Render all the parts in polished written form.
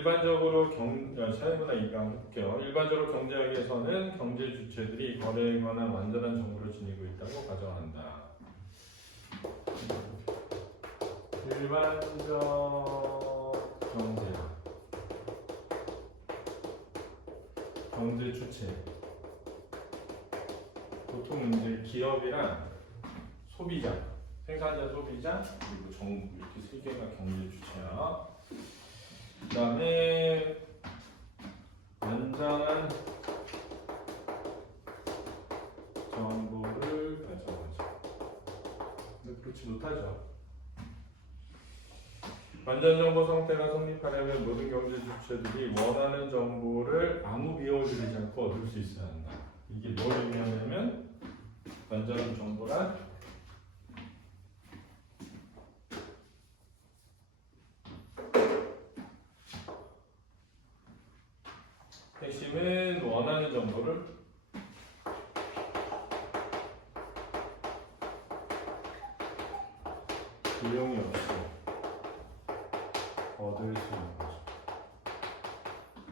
일반적으로 차이구나 이거 한번 볼게요. 일반적으로 경제학에서는 경제 주체들이 거래에 관한 완전한 정보를 지니고 있다고 가정한다. 일반적 경제 주체 보통 이제 기업이랑 소비자, 생산자, 소비자 그리고 정부 이렇게 세 개가 경제 주체야. 그 다음에 완전한 정보를 가져가죠. 근데 그렇지 못하죠. 완전 정보 상태가 성립하려면 모든 경제 주체들이 원하는 정보를 아무 비용을 들이지 않고 얻을 수 있어야 한다. 이게 뭘 의미하냐면 완전한 정보란 핵심은 원하는 정보를 비용이 없이 얻을 수 있는 거죠.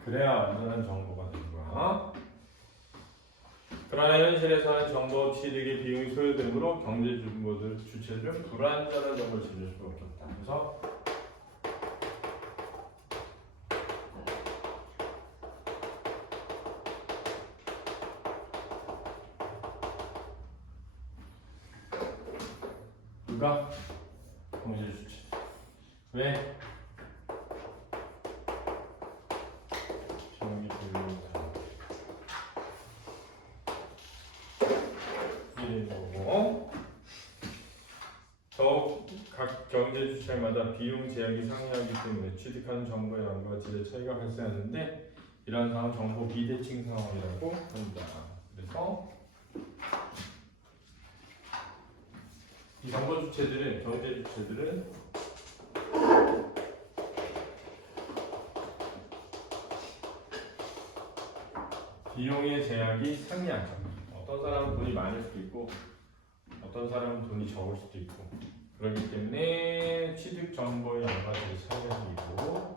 그래야 완전한 정보가 되는 거야. 그러나 현실에서는 정보 취득의 비용이 소요되므로 경제 정보들 주체들은 불완전한 정보를 지닐 수가 없겠다. 그래서 누가 경제 주체. 왜? 비용이 들어오다. 이거 더욱 각 경제 주체마다 비용 제약이 상이하기 때문에 취득하는 정보의 양과 질의 차이가 발생하는데 이러한 상황은 정보 비대칭 상황이라고 한다. 그래서 이 정보 주체들은 경제 주체들은 비용의 제약이 상이하죠. 어떤 사람은 돈이 많을 수도 있고 어떤 사람은 돈이 적을 수도 있고 그렇기 때문에 취득 정보의 양과 질의 차이가 생기고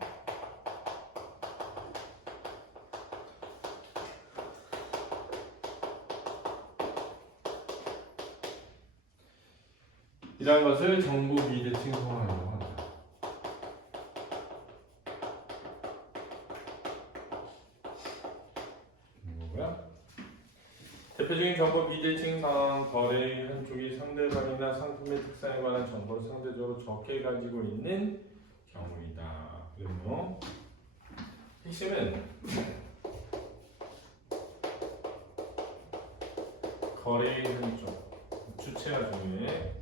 이러한 것을 정보 비대칭 상황이라고 합니다. 대표적인 정보 비대칭 상황, 거래의 한쪽이 상대방이나 상품의 특성에 관한 정보를 상대적으로 적게 가지고 있는 경우이다. 그리고 핵심은 거래의 한쪽, 주체가 중요해.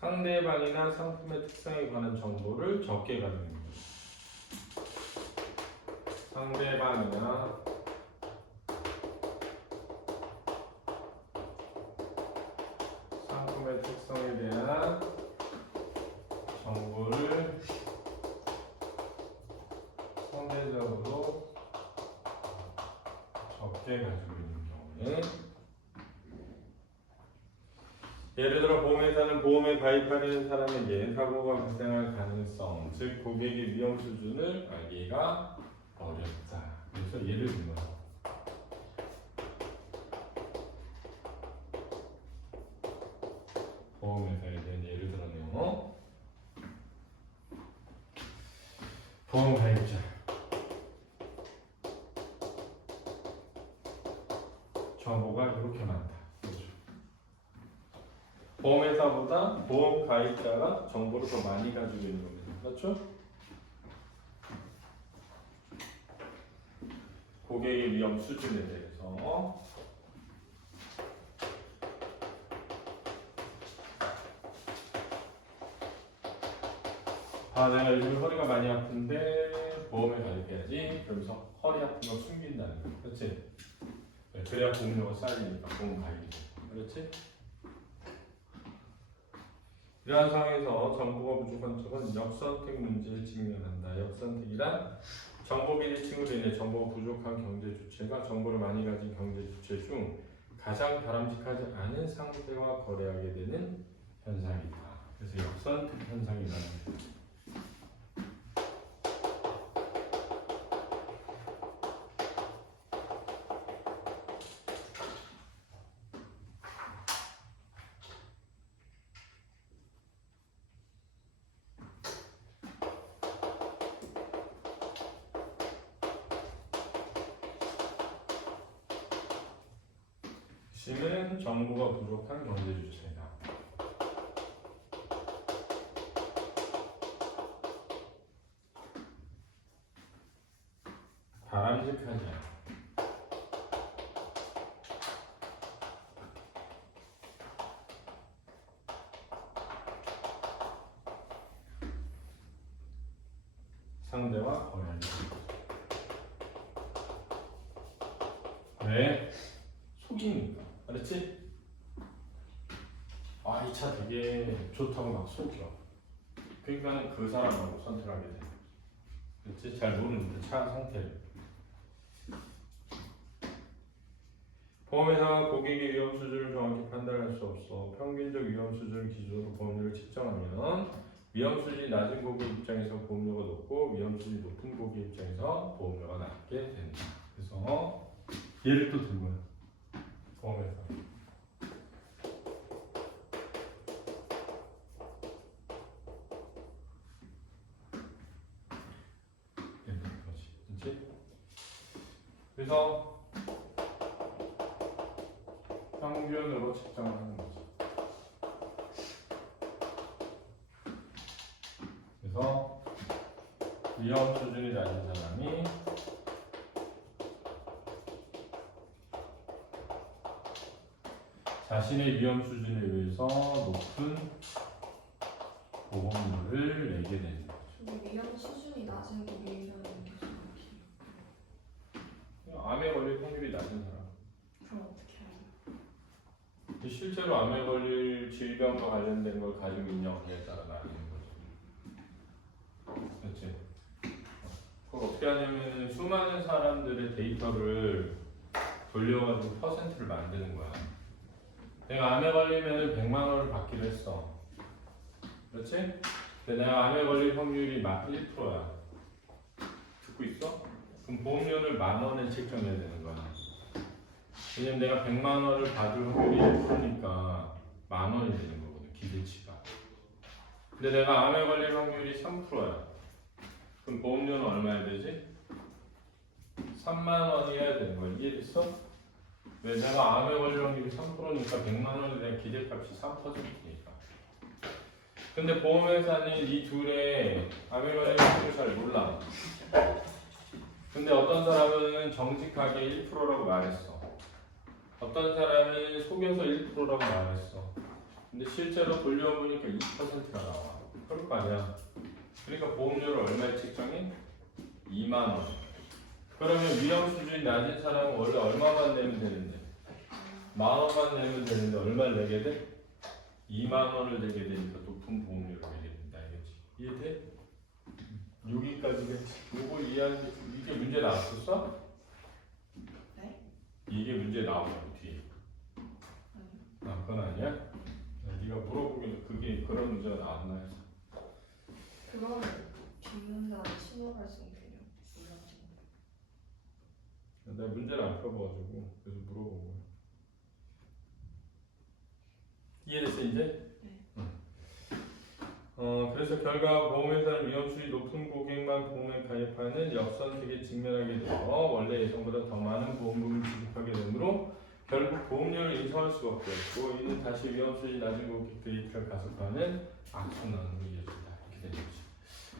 상대방이나 상품의 특성에 관한 정보를 적게 가지고 있는 거죠. 상대방이나 상품의 특성에 대한 정보를 상대적으로 적게 가지고 있는 경우에 예를 들어 보험회사는 보험에 가입하는 사람에게 사고가 발생할 가능성, 즉 고객의 위험 수준을 알기가 어렵다. 그래서 예를 들면 보험회사에 대한 예를 들었네요. 보험 가입자 정보가 이렇게 많다. 그렇죠. 보험회사보다 보험 가입자가 정보를 더 많이 가지고 있는 겁니다. 그렇죠? 고객의 위험 수준에 대해서 내가 요즘 허리가 많이 아픈데 보험에 가입해야지. 그러면서 허리 아픈 거 숨긴다는 거. 그렇지? 그래야 보험료가 쌓이니까 보험 가입이 돼. 그렇지? 이러한 상황에서 정보가 부족한 쪽은 역선택 문제에 직면한다. 역선택이란 정보 비대칭으로 인해 정보가 부족한 경제 주체가 정보를 많이 가진 경제 주체 중 가장 바람직하지 않은 상대와 거래하게 되는 현상이다. 그래서 역선택 현상이라는 거예요. C는 정보가 부족한 경제주체다. 바람직하지 않아. 상대와 거래하는 왜? 속이니까. 알았지? 아, 이 차 되게 좋다고 막 속여. 그러니까 그 사람하고 선택하게 돼. 그렇지? 잘 모르는데 차 상태를. 보험회사가 고객의 위험 수준을 정확히 판단할 수 없어 평균적 위험 수준을 기준으로 보험료를 책정하면 위험 수준이 낮은 고객 입장에서 보험료가 높고 위험 수준이 높은 고객 입장에서 보험료가 낮게 된다. 그래서 얘를 또 든 거야. 보험회사. 그렇지? 그래서 평균으로 측정을 하는 거죠. 그래서 위험 수준이 낮은 사람이 자신의 위험 수준에 비해서 높은 보험료를 내게 되는 거죠. 근데 위험 수준이 낮은 고객이라는 게 정확히 암에 걸릴 확률이 낮은 사람. 그럼 어떻게 알아요? 실제로 암에 걸릴 질병과 관련된 걸 가지고 있냐 없냐에 따라 나뉘는 거죠. 그렇지? 그걸 어떻게 하냐면 수많은 사람들의 데이터를 돌려가지고 퍼센트를 만드는 거야. 내가 암에 걸리면 100만 원을 받기로 했어. 그렇지? 근데 내가 암에 걸릴 확률이 막 1%야. 듣고 있어? 그럼 보험료를 10,000원에 책정해야 되는 거야. 왜냐면 내가 100만 원을 받을 확률이 1%니까 10,000원이 되는 거거든, 기대치가. 근데 내가 암에 걸릴 확률이 3%야. 그럼 보험료는 얼마야 되지? 3만 원이 해야 되는 거야. 이해됐어? 왜? 내가 암에 걸릴 확률이 3%니까 100만 원에 대한 기대값이 3%니까. 근데 보험회사는 이 둘의 암에 걸릴 확률을 잘 몰라. 근데 어떤 사람은 정직하게 1%라고 말했어. 어떤 사람은 속여서 1%라고 말했어. 근데 실제로 돌려보니까 2%가 나와. 그럴 거 아니야. 그러니까 보험료를 얼마에 책정해? 2만 원. 그러면 위험 수준이 낮은 사람은 원래 얼마만 내면 되는데? 10,000원만 내면 되는데 얼마를 내게 돼? 2만 원을 내게 되니까 높은 보험료를 내게 된다. 알겠지? 이해돼? 여기까지겠지. 요거 이해하는 게 이게 문제 나왔었어? 네? 이게 문제 나오냐고 뒤에. 아, 그건 아니야? 네가 물어보기는 그게 그런 문제가 나왔나 해서. 그거는 뒷문장 신호 발송 개념 몰랐는데. 내가 문제를 안 펴봐가지고 그래서 물어본 거야. 이해됐어 이제? 네. 그래서 결과 보험회사는 위험 수준이 높은 고객만 보험에 가입하는 역선택에 직면하게 되어 원래 예상보다 더 많은 보험금을 지급하게 되므로 결국 보험료를 인상할 수밖에 없고 이는 다시 위험 수준이 낮은 고객 데이터를 가속화하는 악순환으로 이어진다. 이렇게 되는 거지.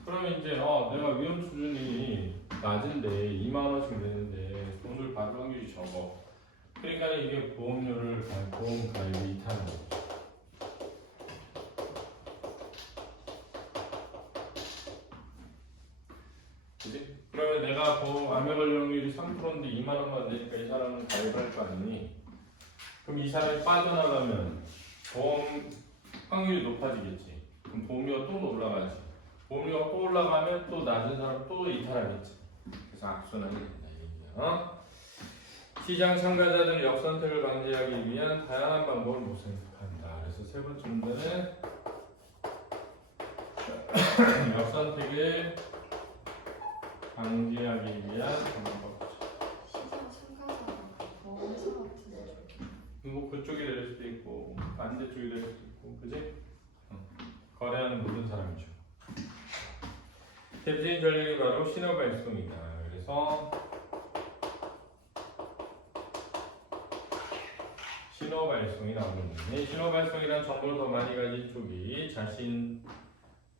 그러면 이제 내가 위험 수준이 낮은데 2만 원씩 내는데 돈을 받을 확률이 적어. 그러니까 이게 보험 가입을 이탈하는 거죠. 그지? 그러면 내가 암에 걸릴 확률이 3%인데 2만 원만 내니까 이 사람은 가입할 거 아니니? 그럼 이 사람이 빠져나가면 보험 확률이 높아지겠지. 그럼 보험료가 또 올라가지. 보험료가 또 올라가면 또 낮은 사람 또 이탈하겠지. 그래서 악순환이 된다. 얘기야. 시장 참가자들 역선택을 방지하기 위한 다양한 방법을 모색한다. 그래서 세 번째 문제는 역선택을 방지하기 위한 방법. 시장 참가자가 보험사 같은 거 뭐 그쪽이 될 수도 있고 반대쪽이 될 수도 있고, 그지? 거래하는 모든 사람이죠. 대표적인 전략이 바로 신호 발송이다. 그래서 신호 발송이 나오는데, 신호 발송이란 정보를 더 많이 가진 쪽이 자신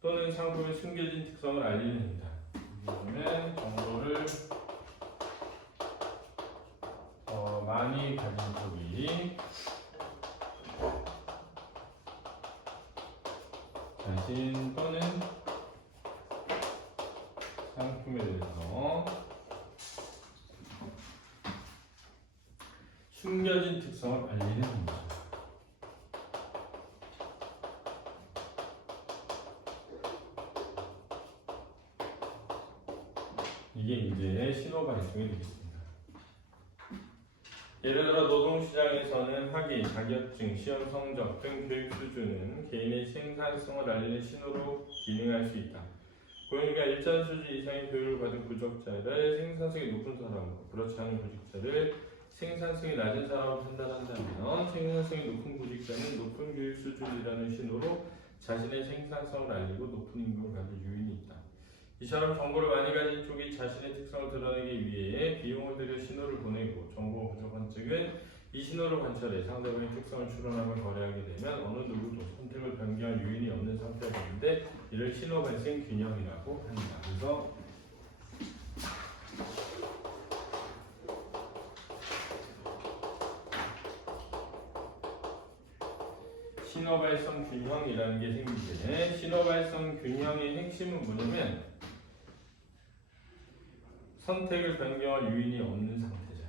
또는 상품의 숨겨진 특성을 알리는 행위다. 그러면 정보를 더 많이 가진 쪽이 자신 또는 상품에 대해서 숨겨진 특성을 알리는 행위다. 이게 이제 신호 발송이 되겠습니다. 예를 들어 노동시장에서는 학위, 자격증, 시험 성적 등 교육 수준은 개인의 생산성을 알리는 신호로 기능할 수 있다. 고용주가 일정 수준 이상의 교육을 받은 부적자를 생산성이 높은 사람으로, 그렇지 않은 구직자를 생산성이 낮은 사람으로 판단한다면 생산성이 높은 구직자는 높은 교육 수준이라는 신호로 자신의 생산성을 알리고 높은 임금을 받을 요인이 있다. 이처럼 정보를 많이 가진 쪽이 자신의 특성을 드러내기 위해 비용을 들여 신호를 보내고, 정보가 부족한 측은 이 신호를 관찰해 상대방의 특성을 추론하며 거래하게 되면 어느 누구도 선택을 변경할 요인이 없는 상태가 되는데, 이를 신호 발생 균형이라고 한다. 그래서 신호 발생 균형이라는 게 생기는데, 신호 발생 균형의 핵심은 뭐냐면 선택을 변경할 요인이 없는 상태죠.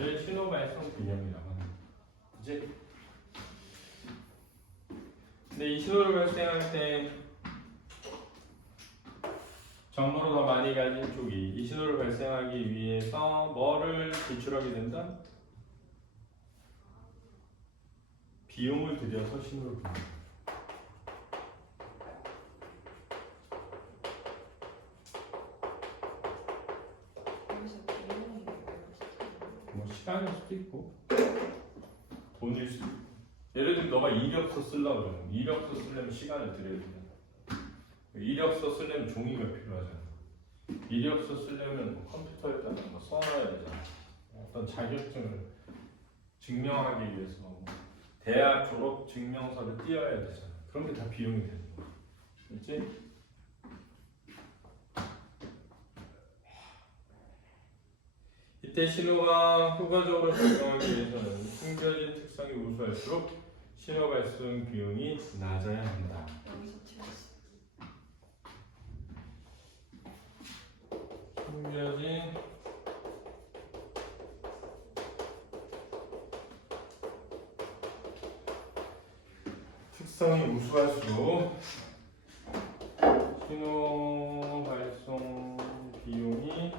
얘를 신호 발생 균형이라고 합니다. 그치? 근데 이 신호를 발생할 때 정보를 더 많이 가진 쪽이 이 신호를 발생하기 위해서 뭐를 지출하게 된다? 비용을 들여서 신호를 보낸다. 여기서 비용이 뭐 시간일 수도 있고 돈일 수도 있고. 예를 들면 너가 이력서 쓰려고 그러면 이력서 쓰려면 시간을 들여야 된다. 이력서 쓰려면 종이가 필요하잖아. 이력서 쓰려면 뭐 컴퓨터에다가 뭐 써놔야 되잖아. 어떤 자격증을 증명하기 위해서 뭐 대학 졸업 증명서를 띄어야 되잖아. 그런 게 다 비용이 되는 거야. 그렇지? 이때 신호가 효과적으로 작동하기 위해서는 숨겨진 특성이 우수할수록 신호 발생 비용이 낮아야 한다. 여기서 틀렸어. 숨겨진 특성이 우수할수록 신호 발송 비용이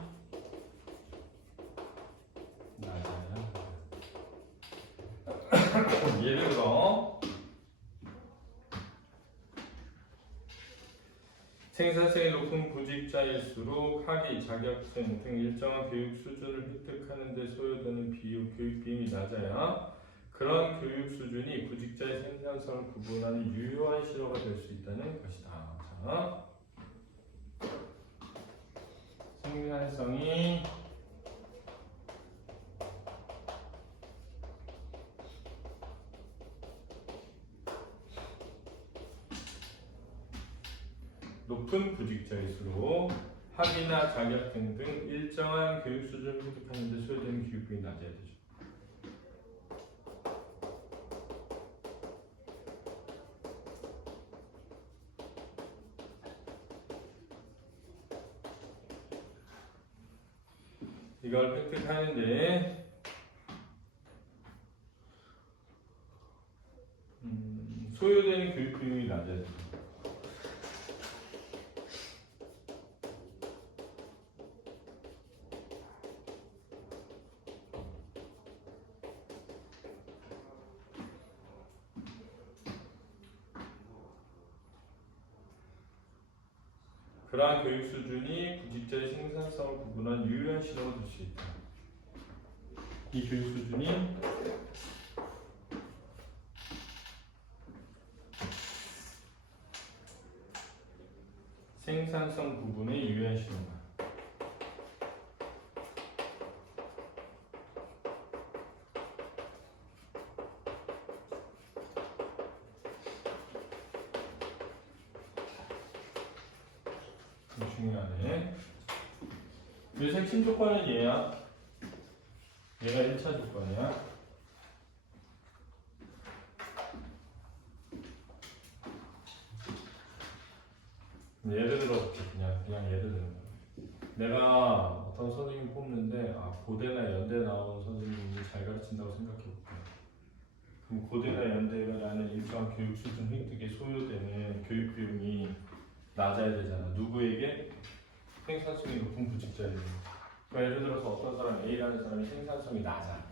낮아야 한다. 예를 들어 생산성이 높은 구직자일수록 학위, 자격증 등 일정한 교육 수준을 획득하는 데 소요되는 교육 비용이 낮아야 그런 교육 수준이 구직자의 생산성을 구분하는 유효한 신호가 될 수 있다는 것이다. 자, 생산성이 높은 구직자일수록 학위나 자격증 등 일정한 교육 수준을 획득하는 데 소요되는 교육비가 낮아야 되죠. 이걸 획득하는데 소요되는 교육 비용이 낮아져. 그러한 교육 수준이 구직자의 생산성을 구분한 유효한 신호가 될 수 있다. 이 교육 수준이 생산성 구분의 유효한 신호다. 중요하네. 그래서 핵심 조건은 얘야. 얘가 1차 조건이야. 예를 들어 그냥 예를 들어 내가 어떤 선생님 뽑는데 고대나 연대 나온 선생님이 잘 가르친다고 생각해볼게. 그럼 고대나 연대라는 일정한 교육 수준 획득에 소요되는 교육 비용이 낮아야 되잖아. 누구에게? 생산성이 높은 구직자에게. 그러니까 예를 들어서 어떤 사람 A라는 사람이 생산성이 낮아.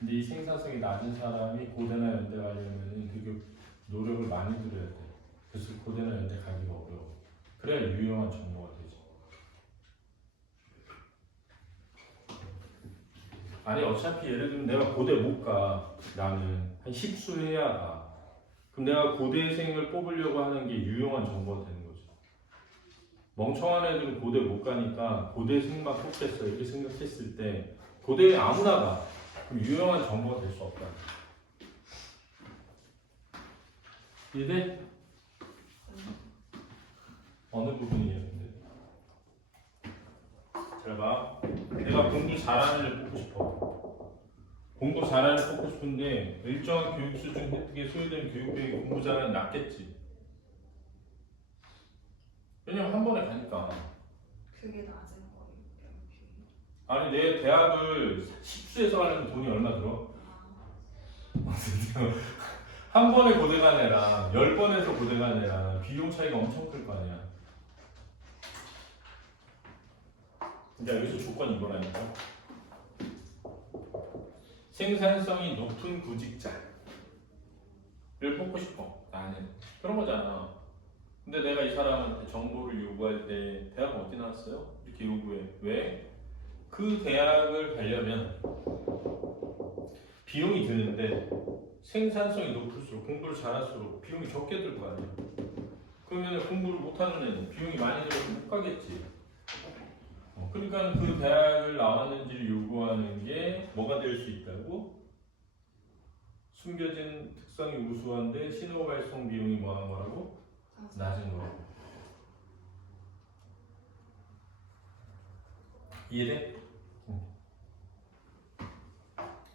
근데 이 생산성이 낮은 사람이 고대나 연대 가려면 되게 노력을 많이 들여야 돼. 그래서 고대나 연대 가기가 어려워. 그래야 유용한 정보가 되지. 아니 어차피 예를 들면 내가 고대 못 가. 나는 한 10수 해야 가. 그럼 내가 고대생을 뽑으려고 하는 게 유용한 정보가 되는 거지. 멍청한 애들은 고대 못 가니까 고대생만 뽑겠어 이렇게 생각했을 때 고대에 아무나 가. 그럼 유용한 정보가 될 수 없다. 이해돼? 어느 부분이에요? 근데? 잘 봐. 내가 공부 잘하는 애를 뽑고 싶어. 공부 잘하는 애를 뽑고 싶은데 일정한 교육 수준 획득에 소요되는 교육비용이 공부 잘하는 애 낮겠지. 왜냐면 한 번에 가니까. 그게 낮은 거예요. 아니 내 대학을 10수에서 하려면 돈이 얼마 들어? 한 번에 고대 간 애랑 10번에서 고대 간 애랑 비용 차이가 엄청 클 거 아니야. 그러니까 여기서 조건이 이거라니까. 생산성이 높은 구직자를 뽑고 싶어. 나는 그런 거잖아. 근데 내가 이 사람한테 정보를 요구할 때 대학 어디 나왔어요? 이렇게 요구해. 왜? 그 대학을 가려면 비용이 드는데 생산성이 높을수록 공부를 잘할수록 비용이 적게 들 거 아니야. 그러면 공부를 못하는 애는 비용이 많이 들어서 못 가겠지. 그러니까 그 대학을 나왔는지를 요구하는 게 뭐가 될 수 있다고? 숨겨진 특성이 우수한데 신호 발송 비용이 뭐라고? 낮은 거라고. 이해돼?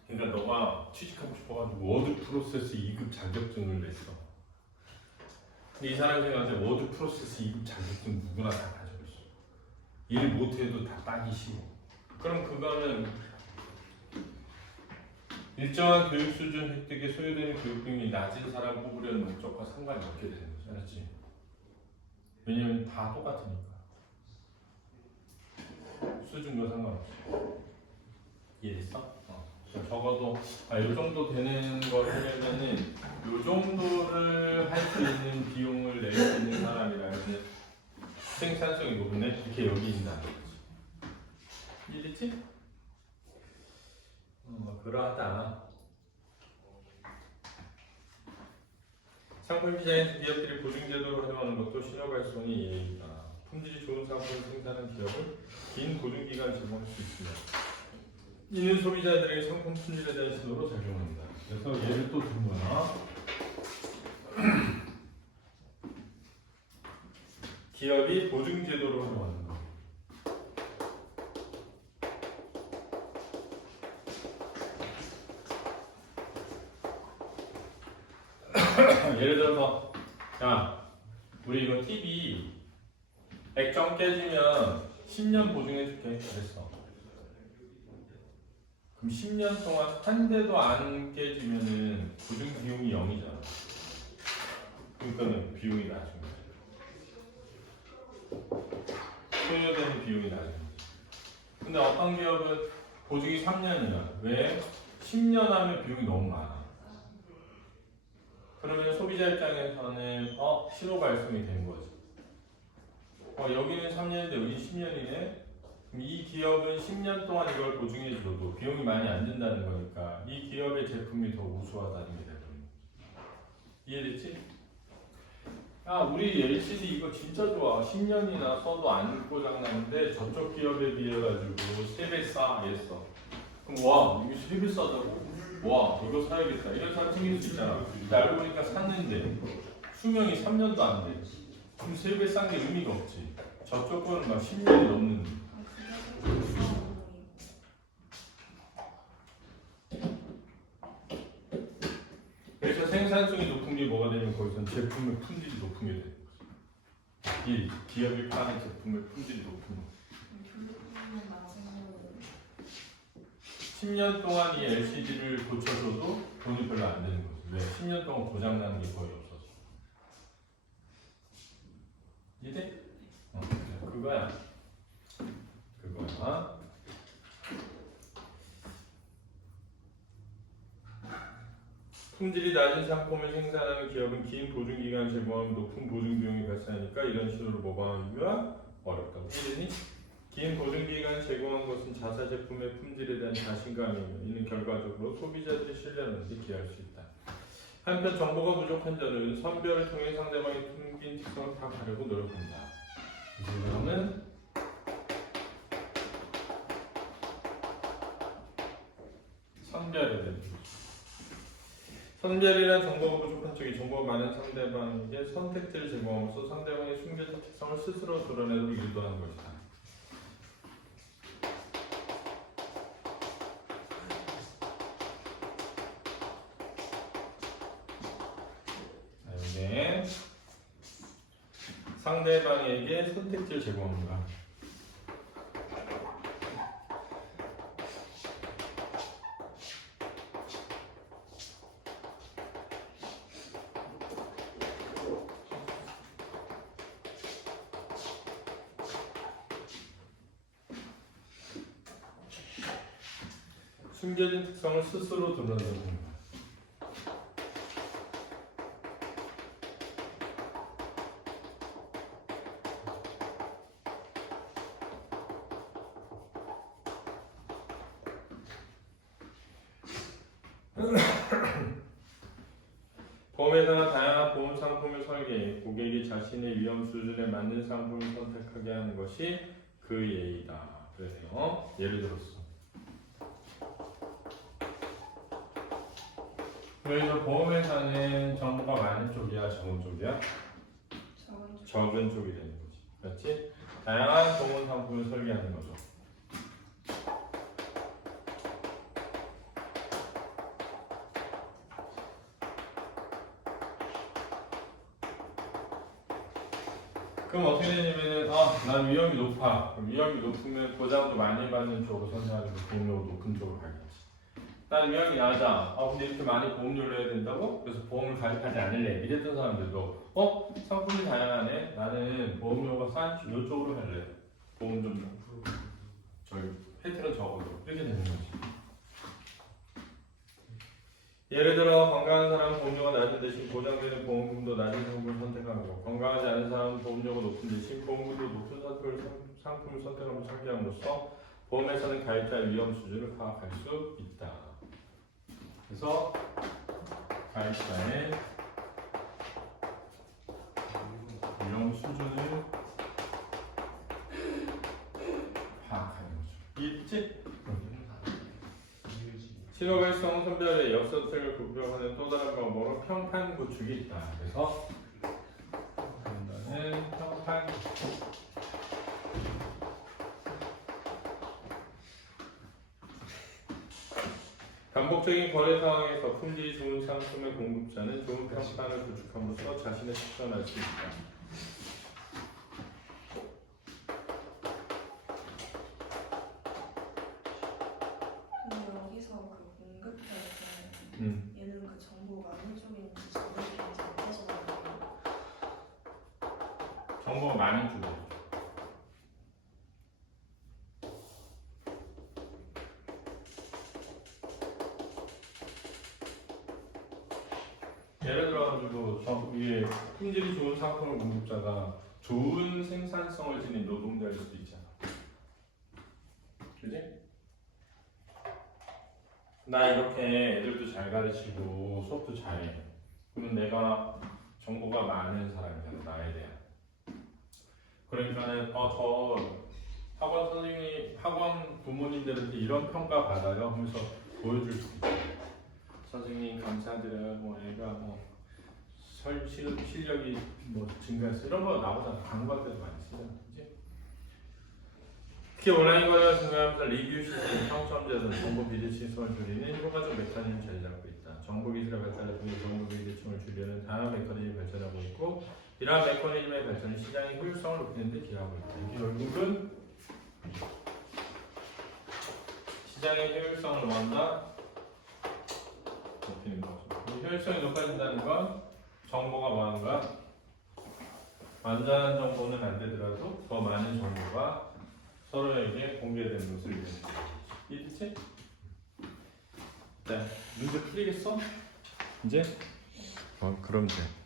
그러니까 너가 취직하고 싶어가지고 워드 프로세스 2급 자격증을 냈어. 근데 이 사람 생각에 워드 프로세스 2급 자격증 누구나 다 가지고 있어. 일 못해도 다 따기 쉬워. 그럼 그거는 일정한 교육 수준 획득에 소요되는 교육비용이 낮은 사람 뽑으려는 목적과 상관이 없게 되는 거지. 알았지? 왜냐면 다 똑같으니까. 수준과 상관없이. 이해됐어? 적어도 이 정도 되는 걸 하려면은 이 정도를 할 수 있는 비용을 낼 수 있는 사람이라면 생산성이 높네? 이렇게 여기인다. 이해됐지? 그러하다. 상품 디자인 기업들이 보증제도를 활용하는 것도 신호 발송이 예의다. 품질이 좋은 상품을 생산하는 기업은 긴 보증기간 제공할 수 있습니다. 이는 소비자들에게 상품 품질에 대한 신호로 작용합니다. 그래서 예를 또 든 거야. 기업이 보증제도를 활용하는 거. 예를 들어서 야 우리 이거 TV 액정 깨지면 10년 보증해줄게 그랬어. 그럼 10년 동안 한 대도 안 깨지면은 보증 비용이 0이잖아. 그러니까는 비용이 낮은 거예요. 소요되는 비용이 낮은 거죠. 근데 어떤 기업은 보증이 3년이야. 왜? 10년 하면 비용이 너무 많아. 그러면 소비자 입장에서는 신호 발송이 된 거지. 여기는 3년인데 여기 10년이네. 그럼 이 기업은 10년 동안 이걸 보증해줘도 비용이 많이 안 든다는 거니까 이 기업의 제품이 더 우수하다는 게 되는 거지. 이해됐지? 우리 LCD 이거 진짜 좋아. 10년이나 써도 안 고장나는데 저쪽 기업에 비해 가지고 3배 싸 했어. 그럼 와 이거 3배 싸다고? 와 이거 사야겠다. 이런 사람 생길 수 있잖아. 근데 알고 보니까 샀는데 수명이 3년도 안 돼. 그럼 3배 싼 게 의미가 없지. 저쪽 거는 막 10년이 넘는. 그래서 생산성이 높은 게 뭐가 되면 거기서는 제품의 품질이 높은 게 되는 거지. 이 기업이 파는 제품의 품질이 높은 거. 10년 동안 이 LCD를 고쳐줘도 돈이 별로 안 되는 거지. 왜? 10년 동안 고장나는 게 거의 없어서. 이해돼? 그거야. 그거야. 품질이 낮은 상품을 생산하는 기업은 긴 보증기간을 제공하면 높은 보증 비용이 발생하니까 이런 식으로 모방하기가 어렵다고. 이해되니? 긴 보증기간을 제공한 것은 자사 제품의 품질에 대한 자신감이며 이는 결과적으로 소비자들의 신뢰하는 데 기여할 수 있다. 한편 정보가 부족한 자는 선별을 통해 상대방의 숨긴 특성을 파악하려고 노력한다. 이 사람은 선별에 대한 선별이란 정보가 부족한 쪽이 정보가 많은 상대방에게 선택지를 제공함으로써 상대방의 숨겨진 특성을 스스로 드러내도록 유도하는 것이다. 이게 상대방에게 선택지를 제공합니다. 숨겨진 특성을 스스로 드러내는 겁니다. 보험회사가 다양한 보험 상품을 설계해 고객이 자신의 위험 수준에 맞는 상품을 선택하게 하는 것이 그 예의다. 그래서 예를 들었어. 그래서 보험회사는 정보가 많은 쪽이야, 적은 쪽이야? 적은 쪽이 되는 거지. 그렇지? 다양한 보험 상품을 설계하는 거죠. 그럼 어떻게 되냐면은 난 위험이 높아. 그럼 위험이 높으면 보장도 많이 받는 쪽으로 선택하는 거, 보험료가 높은 쪽으로 가겠지. 난 위험이 낮아. 근데 이렇게 많이 보험료를 해야 된다고? 그래서 보험을 가입하지 않을래. 이랬던 사람들도 상품이 다양하네. 나는 보험료가 싼 이쪽으로 할래. 보험 좀 혜택은 적어도 이렇게 되는 거지. 예를 들어 건강한 사람은 보험료가 낮은 대신 보장되는 보험금도 낮은 상품을 선택하고 건강하지 않은 사람은 보험료가 높은 대신 보험금도 높은 상품을 선택하고 설계함으로써 보험회사는 가입자의 위험 수준을 파악할 수 있다. 그래서 가입자의 위험 수준을 파악하는 거죠. 이해했지? 신호발성 선별의 역선택을 구별하는 또 다른 방법으로 평판 구축이 있다. 그래서 이거는 평판 반복적인 거래 상황에서 품질이 좋은 상품의 공급자는 좋은 평판을 구축함으로써 자신의 특성을 알 수 있다. 근데 여기서 그 공급할 때 얘는 그 정보가 많은 쪽인지 적은 쪽인지 어디서 나와요? 정보가 많은 쪽이에요. 예를 들어가지고 이게 품질이 좋은 상품을 공급자가 좋은 생산성을 지닌 노동자일 수도 있잖아. 그지? 나 이렇게 애들도 잘 가르치고 수업도 잘해. 그러면 내가 정보가 많은 사람이잖아, 나에 대한. 그러니까는 저 학원 선생님, 학원 부모님들한테 이런 평가 받아요 하면서 보여줄 수도 있어. 선생님 감사드려요. 뭐 애가 뭐 실력이 뭐 증가했어 이런 거 나오잖아. 광고할 때도 많이 쓰잖아. 그치? 특히 온라인 거래가 증가하면서 리뷰 시스템, 평점제도, 정보 비대칭성을 줄이는 효과적 메커니즘을 자리 잡고 있다. 정보 기술의 발달을 통해 정보 비대칭을 줄이는 다양한 메커니즘이 발전하고 있고 이러한 메커니즘의 발전이 시장의 효율성을 높이는 데 기여하고 있다. 이게 결국은 시장의 효율성을 뭐한다? 높이는 거죠. 이 효율성이 높아진다는 건 정보가 뭐하는가? 완전한 정보는 안 되더라도 더 많은 정보가 서로에게 공개되는 것을 의미하는 거죠. 이해됐지? 네, 문제 풀리겠어? 이제? 그럼 돼.